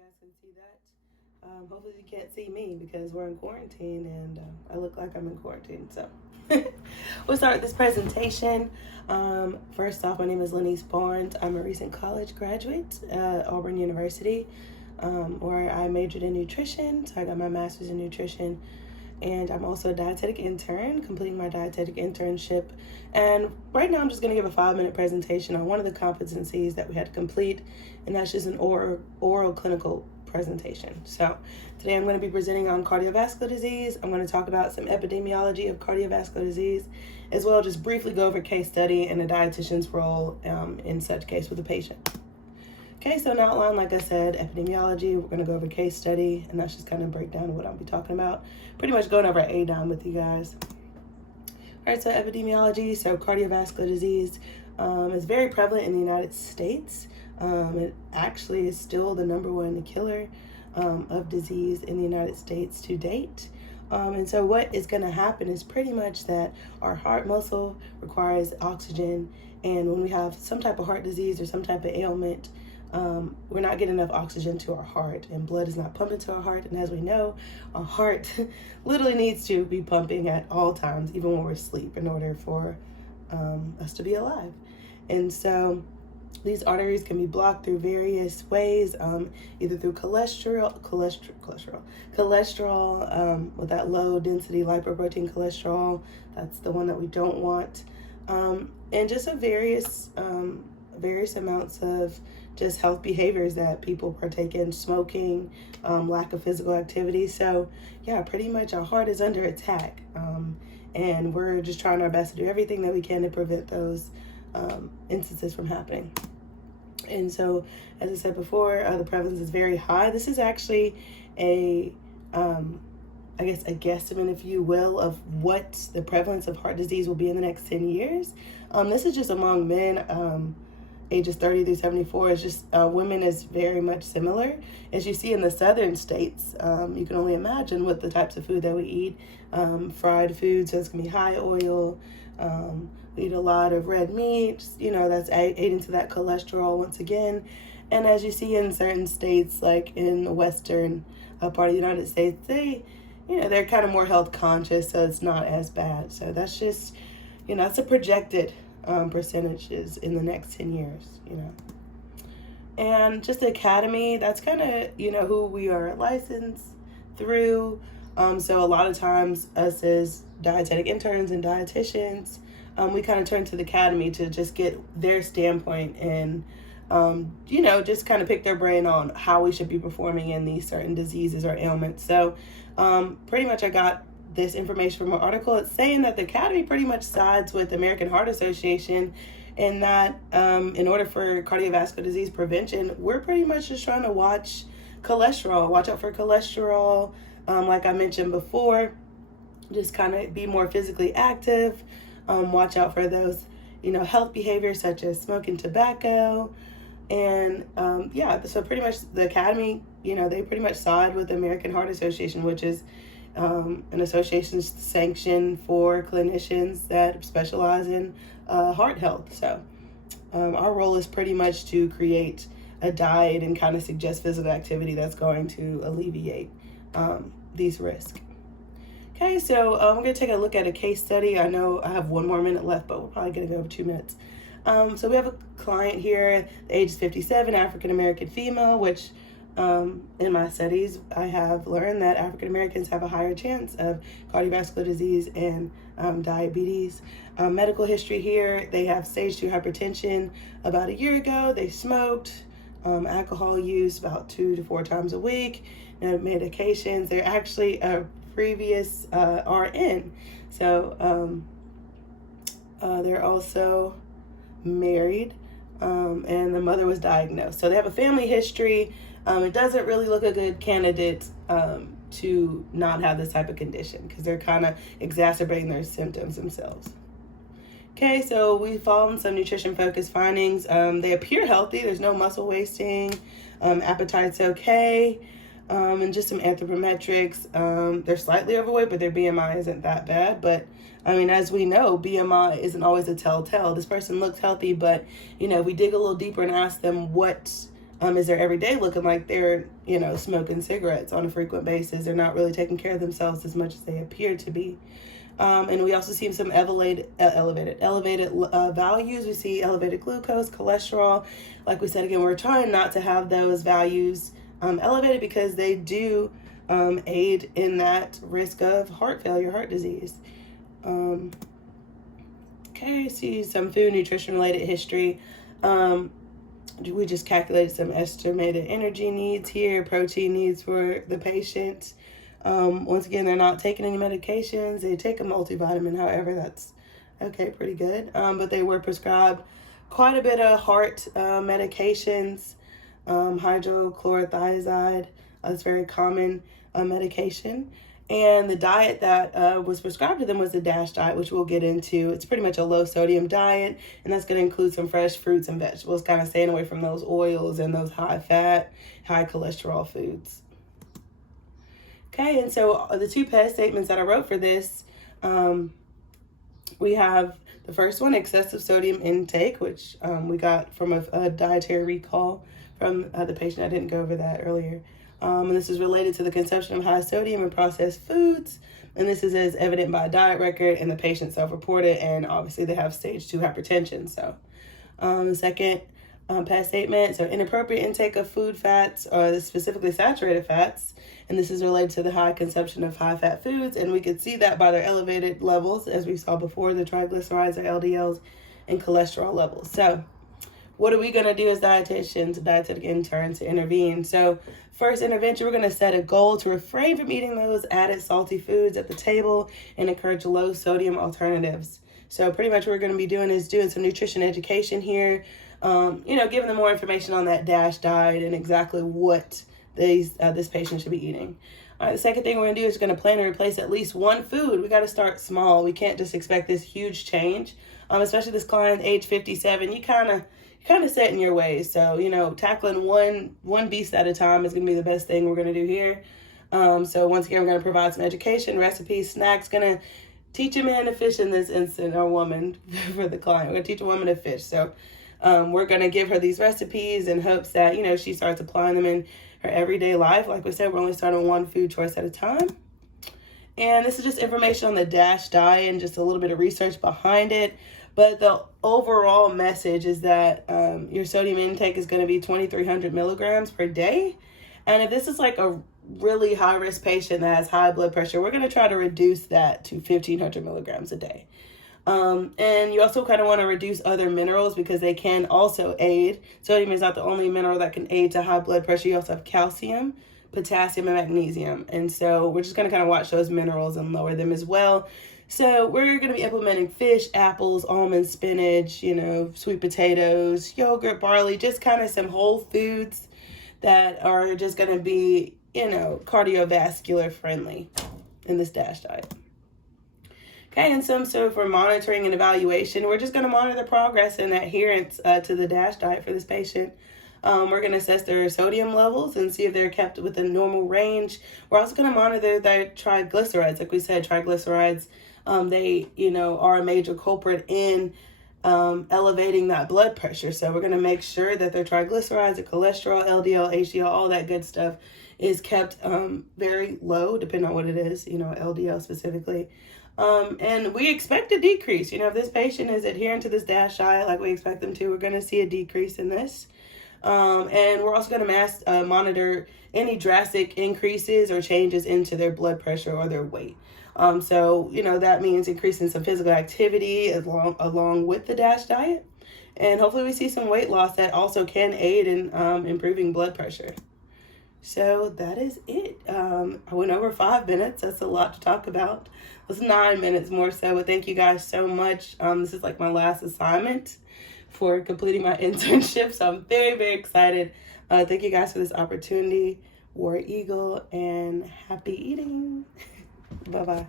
guys can see that. Hopefully you can't see me because we're in quarantine and I look like I'm in quarantine. So we'll start this presentation. First off, my name is Lenise Barnes. I'm a recent college graduate at Auburn University, where I majored in nutrition. So I got my master's in nutrition. And I'm also a dietetic intern, completing my dietetic internship. And right now I'm just going to give a 5-minute presentation on one of the competencies that we had to complete, and that's just an oral clinical presentation. So today I'm going to be presenting on cardiovascular disease. I'm going to talk about some epidemiology of cardiovascular disease, as well as just briefly go over case study and a dietitian's role in such case with a patient. Okay, so an outline, like I said, epidemiology, we're going to go over case study, and that's just kind of break down what I'll be talking about. Pretty much going over ADOM with you guys. All right, so epidemiology, so cardiovascular disease is very prevalent in the United States. It actually is still the #1 killer of disease in the United States to date. And so what is going to happen is pretty much that our heart muscle requires oxygen, and when we have some type of heart disease or some type of ailment, we're not getting enough oxygen to our heart, and blood is not pumping to our heart. And as we know, our heart literally needs to be pumping at all times, even when we're asleep, in order for us to be alive. And so these arteries can be blocked through various ways, either through cholesterol with that low density lipoprotein cholesterol. That's the one that we don't want, and just a various amounts of just health behaviors that people partake in, smoking, lack of physical activity. So yeah, pretty much our heart is under attack, and we're just trying our best to do everything that we can to prevent those instances from happening. And so, as I said before, the prevalence is very high. This is actually a guesstimate, if you will, of what the prevalence of heart disease will be in the next 10 years. This is just among men ages 30 through 74. It's just women is very much similar. As you see in the southern states, you can only imagine what the types of food that we eat. Fried food, so it's going to be high oil. We eat a lot of red meat, that's aiding to that cholesterol once again. And as you see in certain states, like in the western part of the United States, they're kind of more health conscious, so it's not as bad. So that's just, that's a projected percentages in the next 10 years, And just the academy, that's kind of, who we are licensed through. So a lot of times us as dietetic interns and dietitians, we kind of turn to the academy to just get their standpoint and, just kind of pick their brain on how we should be performing in these certain diseases or ailments. So pretty much I got this information from an article. It's saying that the academy pretty much sides with the American Heart Association, and that in order for cardiovascular disease prevention, we're pretty much just trying to watch out for cholesterol, like I mentioned before, just kind of be more physically active, watch out for those health behaviors such as smoking tobacco, and so pretty much the academy, they pretty much side with the American Heart Association, which is an association sanctioned for clinicians that specialize in heart health. So our role is pretty much to create a diet and kind of suggest physical activity that's going to alleviate these risks. Okay, so we're going to take a look at a case study. I know I have 1 more minute left, but we're probably going to go over 2 minutes. So we have a client here, the age is 57, African-American female, which in my studies, I have learned that African Americans have a higher chance of cardiovascular disease and diabetes. Medical history here, they have stage 2 hypertension about a year ago. They smoked, alcohol use about 2 to 4 times a week, no medications. They're actually a previous RN. So they're also married, and the mother was diagnosed. So they have a family history. It doesn't really look a good candidate to not have this type of condition because they're kind of exacerbating their symptoms themselves. Okay, so we found some nutrition-focused findings. They appear healthy. There's no muscle wasting. Appetite's okay. And just some anthropometrics. They're slightly overweight, but their BMI isn't that bad. But, as we know, BMI isn't always a telltale. This person looks healthy, but, we dig a little deeper and ask them what is their everyday looking like they're, smoking cigarettes on a frequent basis. They're not really taking care of themselves as much as they appear to be. And we also see some elevated values. We see elevated glucose, cholesterol. Like we said, again, we're trying not to have those values elevated because they do aid in that risk of heart failure, heart disease. Okay, see some food nutrition related history. We just calculated some estimated energy needs here, protein needs for the patient. Once again, they're not taking any medications. They take a multivitamin, however, that's okay, pretty good. But they were prescribed quite a bit of heart medications, hydrochlorothiazide. That's very common medication. And the diet that was prescribed to them was the DASH diet, which we'll get into. It's pretty much a low sodium diet, and that's going to include some fresh fruits and vegetables, kind of staying away from those oils and those high fat, high cholesterol foods. Okay, and so the two PES statements that I wrote for this, we have the first one, excessive sodium intake, which we got from a dietary recall from the patient. I didn't go over that earlier. And this is related to the consumption of high sodium and processed foods. And this is as evident by a diet record, and the patient self-reported, and obviously they have stage 2 hypertension. So the second PES statement, so inappropriate intake of food fats, or specifically saturated fats. And this is related to the high consumption of high fat foods. And we could see that by their elevated levels, as we saw before, the triglycerides, the LDLs, and cholesterol levels. So what are we going to do as dietitians, dietetic interns, to intervene? So first intervention, we're going to set a goal to refrain from eating those added salty foods at the table and encourage low sodium alternatives. So pretty much what we're going to be doing is doing some nutrition education here, giving them more information on that DASH diet and exactly what this patient should be eating. All right, the second thing we're going to do is going to plan to replace at least one food. We got to start small. We can't just expect this huge change, especially this client, age 57. You kind of set in your ways. So, tackling one beast at a time is going to be the best thing we're going to do here. So once again, we're going to provide some education, recipes, snacks, going to teach a man to fish in this instant, or woman for the client. We're going to teach a woman to fish. So we're going to give her these recipes in hopes that, she starts applying them in her everyday life. Like we said, we're only starting one food choice at a time. And this is just information on the DASH diet and just a little bit of research behind it. But the overall message is that your sodium intake is going to be 2,300 milligrams per day. And if this is like a really high-risk patient that has high blood pressure, we're going to try to reduce that to 1,500 milligrams a day. And you also kind of want to reduce other minerals because they can also aid. Sodium is not the only mineral that can aid to high blood pressure. You also have calcium, potassium, and magnesium. And so we're just going to kind of watch those minerals and lower them as well. So we're going to be implementing fish, apples, almonds, spinach, sweet potatoes, yogurt, barley, just kind of some whole foods that are just going to be, cardiovascular friendly in this DASH diet. Okay, and so for monitoring and evaluation, we're just going to monitor the progress and adherence to the DASH diet for this patient. We're going to assess their sodium levels and see if they're kept within normal range. We're also going to monitor their triglycerides. Like we said, triglycerides, they, are a major culprit in elevating that blood pressure. So we're going to make sure that their triglycerides, the cholesterol, LDL, HDL, all that good stuff is kept very low, depending on what it is, LDL specifically. And we expect a decrease. If this patient is adhering to this DASH diet like we expect them to, we're going to see a decrease in this. And we're also going to monitor any drastic increases or changes into their blood pressure or their weight. So that means increasing some physical activity along with the DASH diet. And hopefully we see some weight loss that also can aid in improving blood pressure. So that is it. I went over 5 minutes. That's a lot to talk about. It was 9 minutes more so, but thank you guys so much. This is like my last assignment for completing my internship, so I'm very, very excited. Thank you guys for this opportunity. War Eagle, and happy eating. Bye-bye.